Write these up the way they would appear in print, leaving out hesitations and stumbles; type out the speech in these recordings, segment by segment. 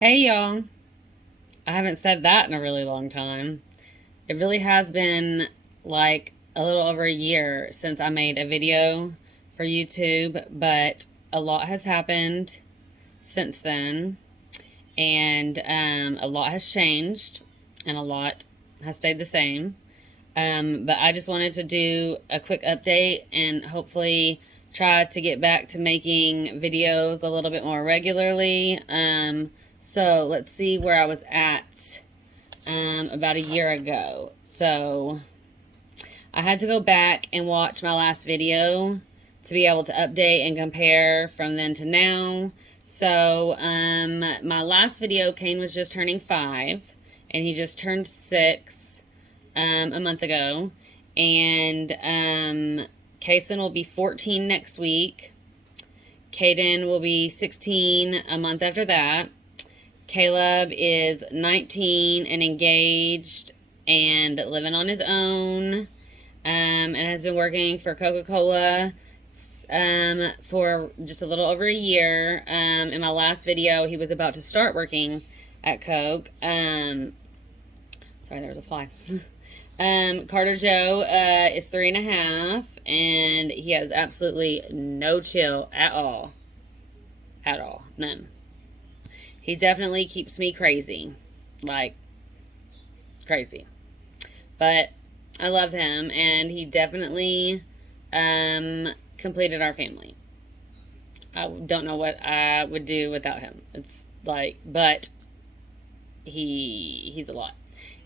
Hey y'all. I haven't said that in a really long time. It really has been like a little over a year since I made a video for YouTube, but a lot has happened since then, and a lot has changed, and a lot has stayed the same. But I just wanted to do a quick update and hopefully try to get back to making videos a little bit more regularly. So let's see where I was at about a year ago. So I had to go back and watch my last video to be able to update and compare from then to now. So my last video, Kane was just turning 5, and he just turned 6 a month ago. And Kason will be 14 next week. Kaden will be 16 a month after that. Caleb is 19 and engaged and living on his own, and has been working for Coca-Cola for just a little over a year. In my last video, he was about to start working at Coke. Sorry, there was a fly. Carter Joe is 3.5, and he has absolutely no chill at all. At all. None. He definitely keeps me crazy. Like, crazy. But I love him, and he definitely completed our family. I don't know what I would do without him. It's like, but he's a lot.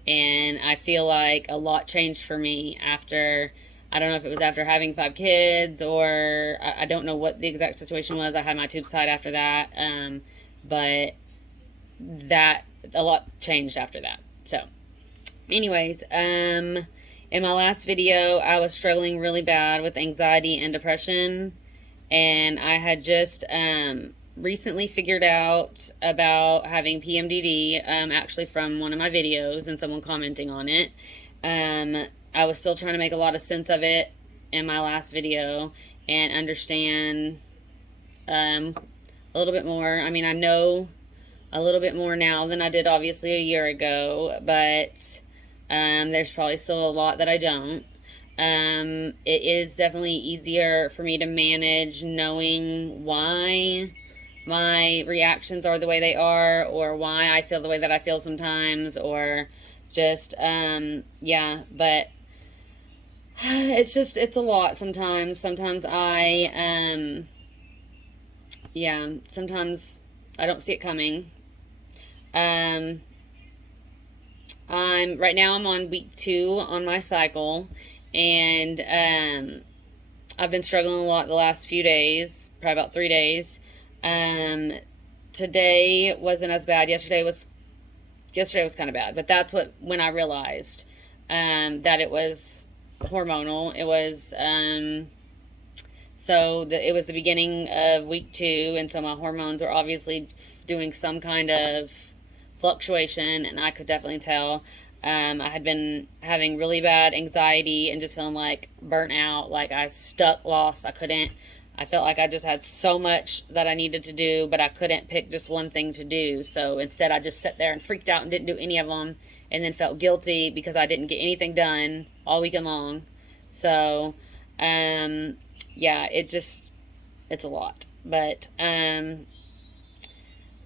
And I feel like a lot changed for me after, I don't know if it was after having 5 kids, or I don't know what the exact situation was. I had my tubes tied after that. But that, a lot changed after that. So anyways, in my last video, I was struggling really bad with anxiety and depression, and I had just recently figured out about having PMDD, actually from one of my videos and someone commenting on it. I was still trying to make a lot of sense of it in my last video and understand a little bit more. I mean, I know a little bit more now than I did obviously a year ago, but there's probably still a lot that I don't. It is definitely easier for me to manage knowing why my reactions are the way they are, or why I feel the way that I feel sometimes, or just, yeah, but it's a lot sometimes. Sometimes I don't see it coming. Um, right now I'm on week 2 on my cycle, and I've been struggling a lot the last few days, probably about 3 days. Um, Today wasn't as bad. Yesterday was kind of bad, but that's when I realized that it was hormonal. It was it was the beginning of week 2, and so my hormones were obviously doing some kind of fluctuation, and I could definitely tell. I had been having really bad anxiety and just feeling like burnt out, like I stuck, lost. I felt like I just had so much that I needed to do, but I couldn't pick just one thing to do. So instead, I just sat there and freaked out and didn't do any of them, and then felt guilty because I didn't get anything done all weekend long. So, yeah, it's a lot. But,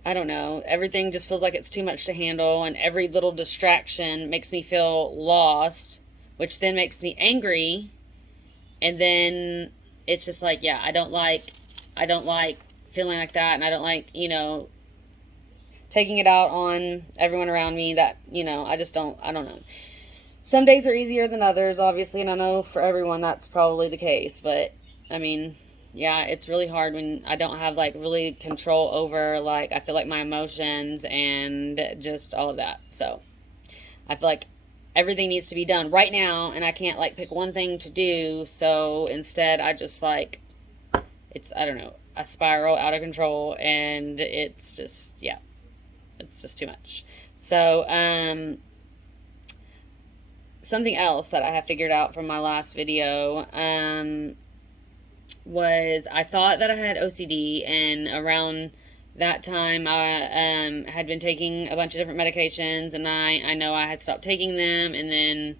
I don't know. Everything just feels like it's too much to handle, and every little distraction makes me feel lost, which then makes me angry. And then it's just like, yeah, I don't like feeling like that, and I don't like, taking it out on everyone around me that, I don't know. Some days are easier than others, obviously, and I know for everyone that's probably the case, but I mean, yeah, it's really hard when I don't have like really control over, like, I feel like my emotions and just all of that. So I feel like everything needs to be done right now, and I can't like pick one thing to do. So instead, I just like, I don't know, I spiral out of control, and it's just, yeah, it's just too much. So, something else that I have figured out from my last video, was I thought that I had OCD, and around that time I had been taking a bunch of different medications, and I know I had stopped taking them, and then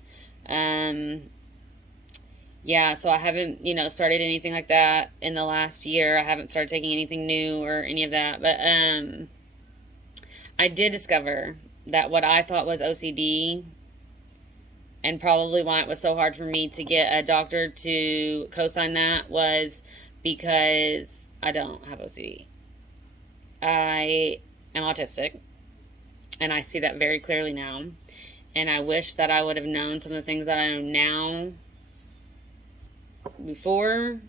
yeah, so I haven't, started anything like that in the last year. I haven't started taking anything new or any of that, but I did discover that what I thought was OCD, and probably why it was so hard for me to get a doctor to co-sign that, was because I don't have OCD. I am autistic, and I see that very clearly now. And I wish that I would have known some of the things that I know now before.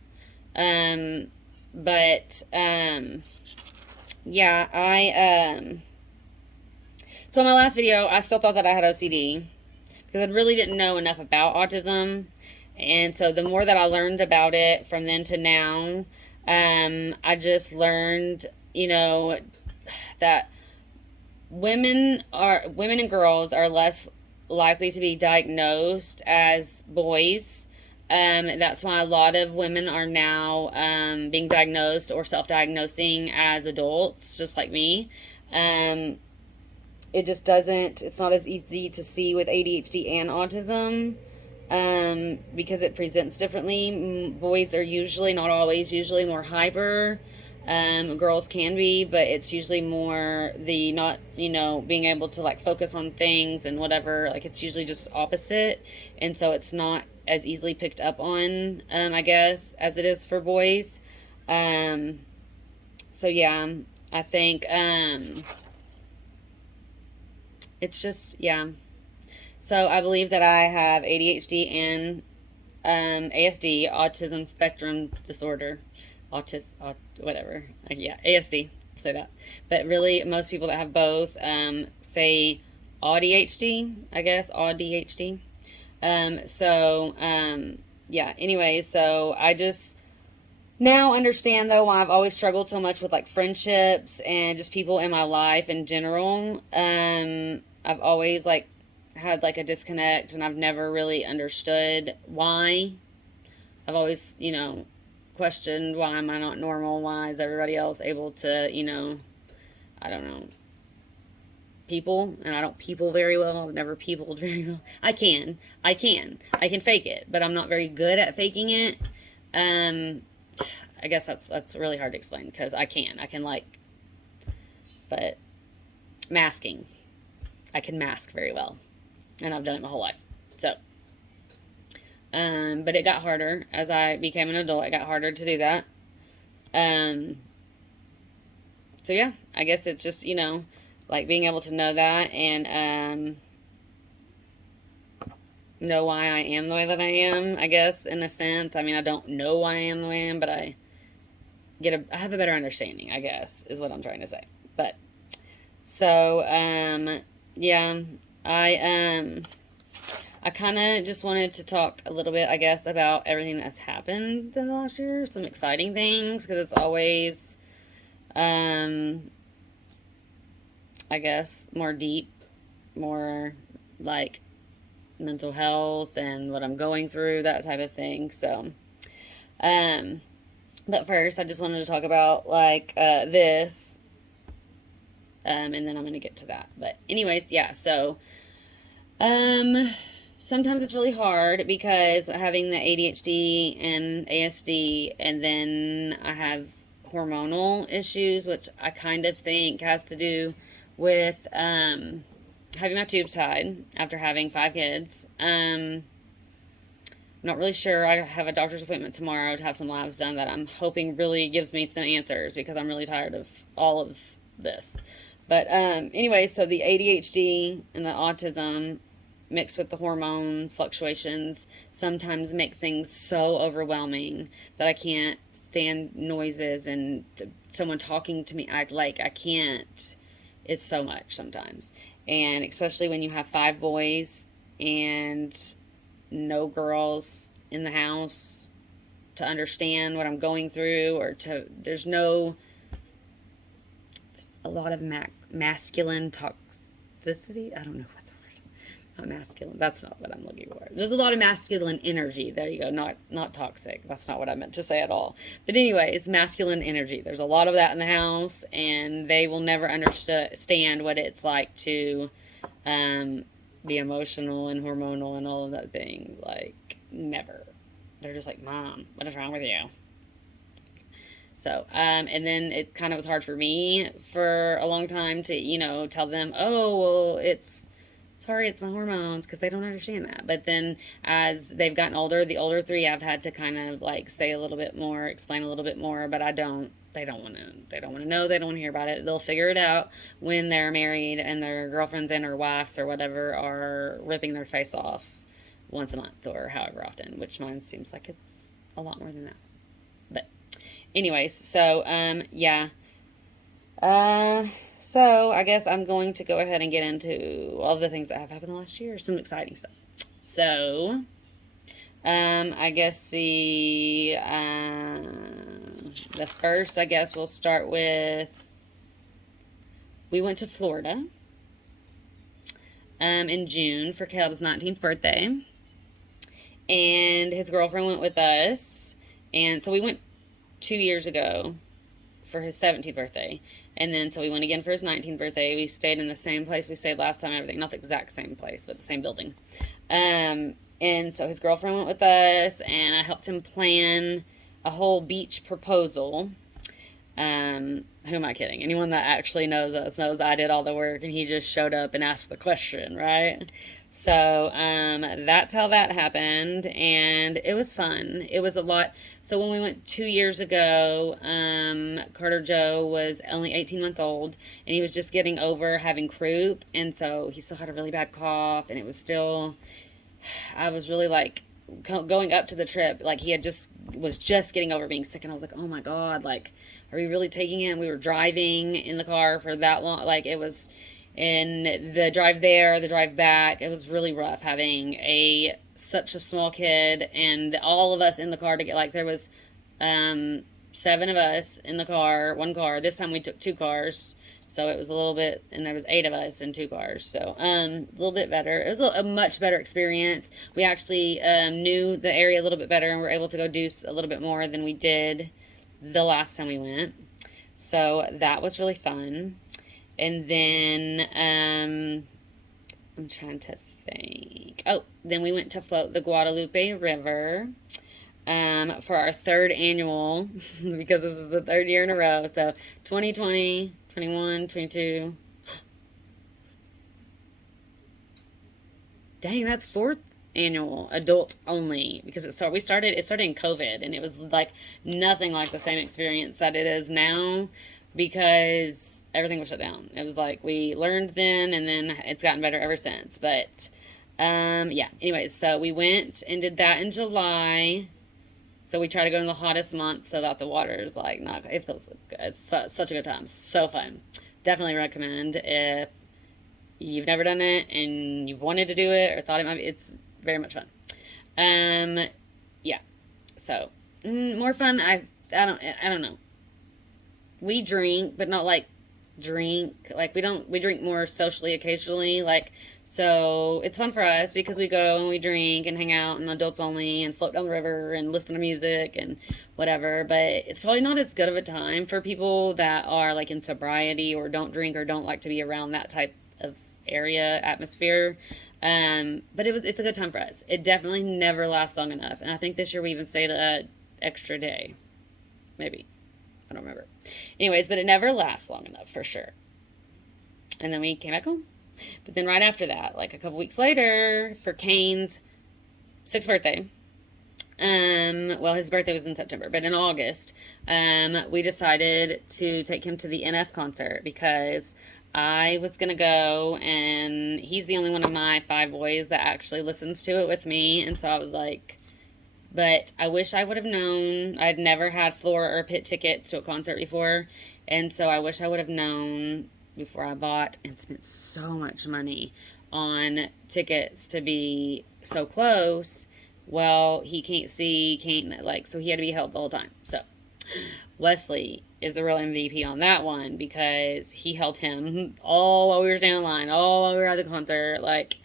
But yeah, so in my last video, I still thought that I had OCD because I really didn't know enough about autism. And so the more that I learned about it from then to now, I just learned, that women and girls are less likely to be diagnosed as boys. That's why a lot of women are now being diagnosed or self-diagnosing as adults, just like me. It's not as easy to see with ADHD and autism because it presents differently. Boys are usually, not always, usually more hyper. Girls can be, but it's usually more the not, being able to like focus on things and whatever. Like it's usually just opposite. And so it's not as easily picked up on, I guess, as it is for boys. So yeah, I think, it's just, yeah. So I believe that I have ADHD and ASD, autism spectrum disorder, whatever. Yeah, ASD, say that. But really, most people that have both say ADHD, I guess, ADHD. Yeah, anyway, so I just now understand though why I've always struggled so much with like friendships and just people in my life in general. I've always like had like a disconnect, and I've never really understood why. I've always, questioned, why am I not normal? Why is everybody else able to, I don't know, people, and I don't people very well. I've never peopled very well. I can fake it, but I'm not very good at faking it. I guess that's really hard to explain because I can like, but masking, I can mask very well, and I've done it my whole life. So, but it got harder as I became an adult. It got harder to do that. So yeah, I guess it's just, like being able to know that and, know why I am the way that I am, I guess, in a sense. I mean, I don't know why I am the way I am, but I have a better understanding, I guess, is what I'm trying to say. But, so, yeah, I kind of just wanted to talk a little bit, I guess, about everything that's happened in the last year, some exciting things, because it's always, I guess, more deep, more, like, mental health and what I'm going through, that type of thing. So, but first, I just wanted to talk about, like, this, and then I'm going to get to that. But anyways, yeah, so, sometimes it's really hard because having the ADHD and ASD, and then I have hormonal issues, which I kind of think has to do with, having my tubes tied after having 5 kids. I'm not really sure. I have a doctor's appointment tomorrow to have some labs done that I'm hoping really gives me some answers because I'm really tired of all of this. But anyway, so the ADHD and the autism mixed with the hormone fluctuations sometimes make things so overwhelming that I can't stand noises and someone talking to me. I can't. It's so much sometimes. And especially when you have 5 boys and no girls in the house to understand what I'm going through, or there's no, it's a lot of masculine toxicity. I don't know what the word. Not masculine. That's not what I'm looking for. There's a lot of masculine energy. There you go. Not toxic. That's not what I meant to say at all. But anyways, masculine energy. There's a lot of that in the house, and they will never understand what it's like to be emotional and hormonal and all of that things. Like, never. They're just like, Mom, what is wrong with you? So, and then it kind of was hard for me for a long time to, tell them, oh, well, sorry, it's my hormones, because they don't understand that. But then as they've gotten older, the older three, I've had to kind of like say a little bit more, explain a little bit more, but they don't want to know, they don't want to hear about it. They'll figure it out when they're married and their girlfriends and or wives or whatever are ripping their face off once a month or however often, which mine seems like it's a lot more than that. But anyways, so, yeah. So I guess I'm going to go ahead and get into all the things that have happened last year. Some exciting stuff. So, I guess the first, I guess we'll start with, we went to Florida, in June for Caleb's 19th birthday, and his girlfriend went with us, and so we went 2 years ago for his 17th birthday, and then so we went again for his 19th birthday. We stayed in the same place we stayed last time, everything, not the exact same place, but the same building. And so his girlfriend went with us, and I helped him plan a whole beach proposal. Who am I kidding? Anyone that actually knows us knows I did all the work and he just showed up and asked the question, right? So, that's how that happened, and it was fun. It was a lot. So when we went 2 years ago, Carter Joe was only 18 months old, and he was just getting over having croup, and so he still had a really bad cough, and it was still, I was really like, going up to the trip, like he was just getting over being sick, and I was like, oh my God, like, are we really taking him? We were driving in the car for that long, like it was, in the drive there, the drive back, it was really rough having such a small kid and all of us in the car to get, like, there was 7 of us in the car, one car. This time we took 2 cars, so it was a little bit, and there was 8 of us in 2 cars, so a little bit better. It was a much better experience. We actually knew the area a little bit better and were able to go do a little bit more than we did the last time we went, so that was really fun. And then I'm trying to think. Oh, then we went to float the Guadalupe River for our 3rd annual, because this is the 3rd year in a row. So 2020, 21, 22. Dang, that's 4th annual adult only, because it started in COVID, and it was like nothing like the same experience that it is now, because everything was shut down. It was like we learned then, and then it's gotten better ever since. But yeah, anyways, so we went and did that in July. So we try to go in the hottest month so that the water is like not, it feels good. It's such a good time. So fun. Definitely recommend if you've never done it and you've wanted to do it or thought it might be. It's very much fun. Yeah. So more fun. I don't know. We drink, but not like drink, like we drink more socially occasionally, like, so it's fun for us because we go and we drink and hang out and adults only and float down the river and listen to music and whatever. But it's probably not as good of a time for people that are like in sobriety or don't drink or don't like to be around that type of area atmosphere. But it's a good time for us. It definitely never lasts long enough, and I think this year we even stayed an extra day, maybe. I don't remember. Anyways, but it never lasts long enough for sure. And then we came back home. But then right after that, like a couple weeks later, for Kane's 6th birthday, well, his birthday was in September, but in August, we decided to take him to the NF concert because I was going to go, and he's the only one of my 5 boys that actually listens to it with me. And so I was like, but I wish I would have known. I'd never had floor or pit tickets to a concert before, and so I wish I would have known before I bought and spent so much money on tickets to be so close. Well, he can't like, so he had to be held the whole time. So Wesley is the real MVP on that one, because he held him all while we were standing in line, all while we were at the concert. Like,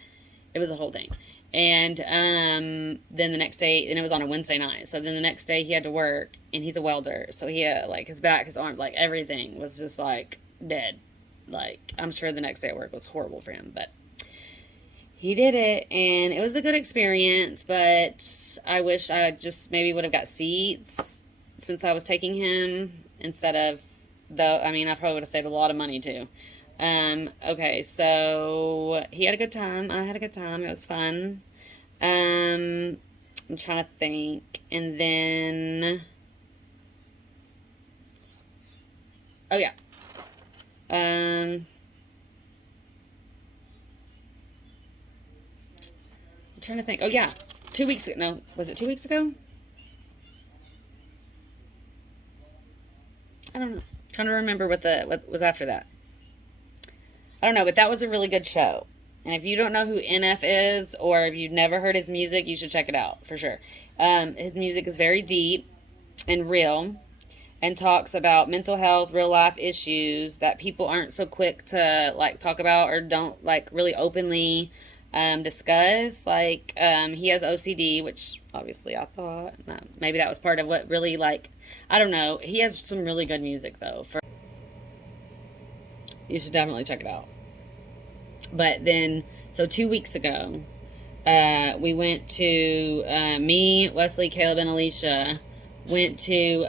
It was a whole thing. And then the next day, and it was on a Wednesday night. So then the next day he had to work, and he's a welder. So he had, like, his back, his arm, like, everything was just, like, dead. Like, I'm sure the next day at work was horrible for him, but he did it, and it was a good experience, but I wish I just maybe would have got seats since I was taking him instead of, though, I mean, I probably would have saved a lot of money too. Okay, so he had a good time. I had a good time. It was fun. I'm trying to think. And then, oh yeah. Um, I'm trying to think. Oh yeah. 2 weeks ago. No, was it 2 weeks ago? I don't know. Trying to remember what was after that. I don't know, but that was a really good show. And if you don't know who NF is, or if you've never heard his music, you should check it out for sure. His music is very deep and real, and talks about mental health, real life issues that people aren't so quick to like talk about or don't like really openly discuss. Like he has OCD, which obviously I thought maybe that was part of what really like I don't know. He has some really good music though. For you should definitely check it out. But then, so 2 weeks ago, we went to, me, Wesley, Caleb, and Alicia went to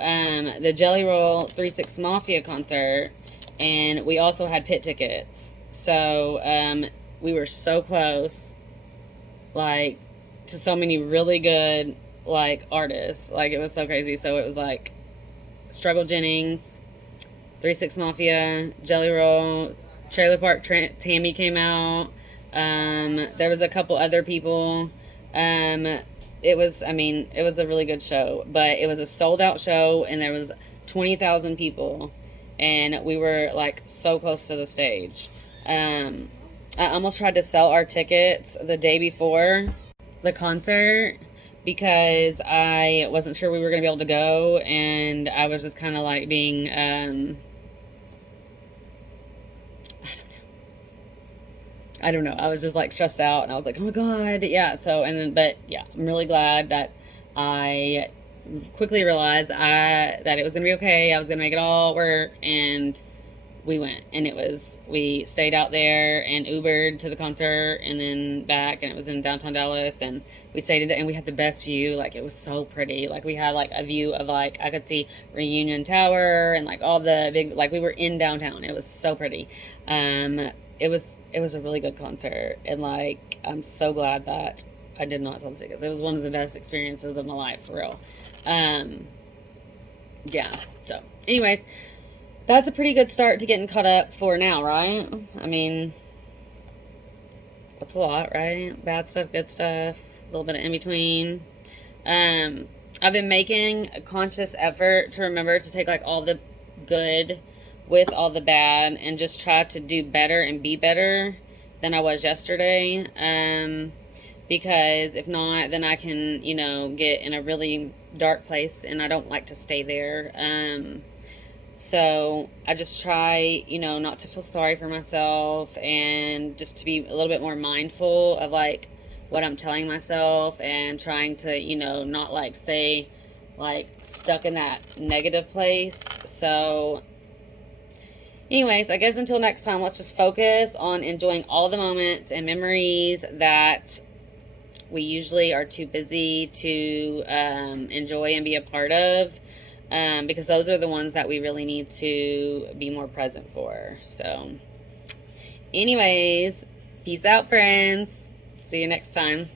the Jelly Roll 3-6 Mafia concert, and we also had pit tickets. So we were so close, like, to so many really good, like, artists. Like, it was so crazy. So it was like Struggle Jennings, 3-6 Mafia, Jelly Roll, Trailer Park Tammy came out. There was a couple other people. It was, I mean, it was a really good show, but it was a sold out show, and there was 20,000 people, and we were like so close to the stage. I almost tried to sell our tickets the day before the concert because I wasn't sure we were going to be able to go, and I was just kind of like being, I don't know. I was just like stressed out, and I was like, oh my God. Yeah. So, and then, but yeah, I'm really glad that I quickly realized that it was going to be okay. I was going to make it all work. And we went, and we stayed out there and Ubered to the concert and then back, and it was in downtown Dallas, and we stayed in, and we had the best view. Like, it was so pretty. Like, we had like a view of like, I could see Reunion Tower and like all the big, like we were in downtown. It was so pretty. It was a really good concert, and like I'm so glad that I did not sell the tickets. It was one of the best experiences of my life, for real. Um, yeah. So, anyways, that's a pretty good start to getting caught up for now, right? I mean, that's a lot, right? Bad stuff, good stuff, a little bit of in between. Um, I've been making a conscious effort to remember to take like all the good with all the bad and just try to do better and be better than I was yesterday. Because if not, then I can, get in a really dark place, and I don't like to stay there. So I just try, not to feel sorry for myself, and just to be a little bit more mindful of like what I'm telling myself, and trying to, not like stay like stuck in that negative place. So anyways, I guess until next time, let's just focus on enjoying all the moments and memories that we usually are too busy to enjoy and be a part of, because those are the ones that we really need to be more present for. So anyways, peace out, friends. See you next time.